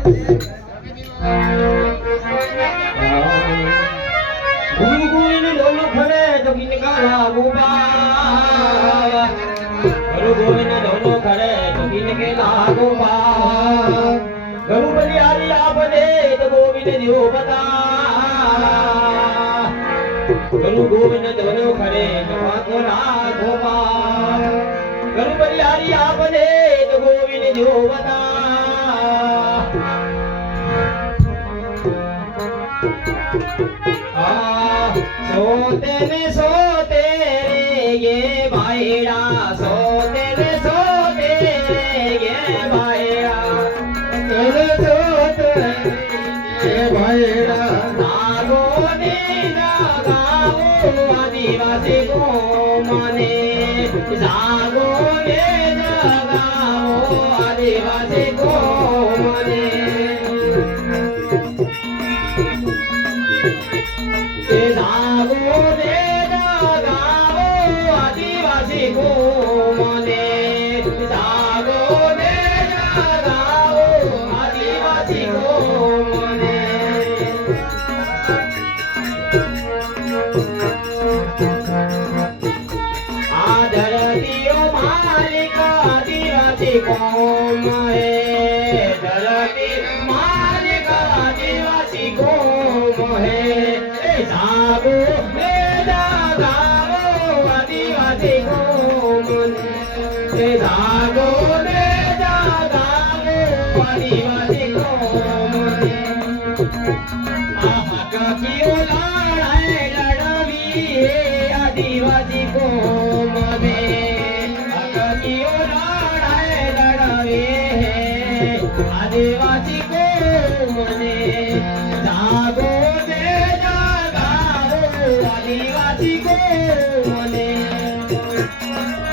गुरु गोविंद दोनों खड़े तो किनका लागू बा गुरु गोविंद दोनों खड़े तो किनके लागू बा गुरु बलियारी आप दे तो गोविंद दियो बता गुरु गोविंद दोनों खड़े तो पातो लागू बा गुरु बलियारी आप दे तो गोविंद दियो बता सोते रे ये भाईड़ा सोते रे ये भाईड़ा तेरे सोते ये भाईड़ा नागो ने जगाओ आदिवासी को मने जागो ने जगाओ आदिवासी को मने जागो ने जगाओ आदिवासी को मने जागो ने जगाओ आदिवासी को मने धरतीओ मालिक आदिवासी कौम है धरती मालिक आदिवासी कौम है जागो ने जगाओ आदिवासी कौम ने जागो ने जगाओ आदिवासी कौम ने हक की लड़ाई लड़वी है आदिवासी कौम ने हक की लड़ाई लड़वी है आदिवासी कौम ने जागो ने आदिवासी को मने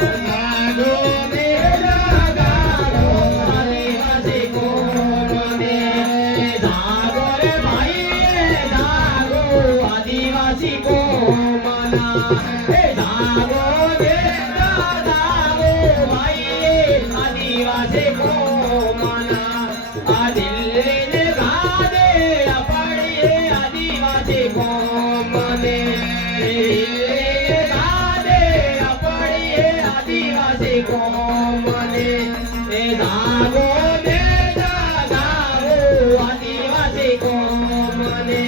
जागो ने जगाओ आदिवासी को मने जागो रे भाई जागो आदिवासी को मना जागो ने जगाओ भाई आदिवासी को मना दिल्ली ने गादे पड़ी आदिवासी को मने आदिवासी को मने जागो ने जगाओ आदिवासी को मने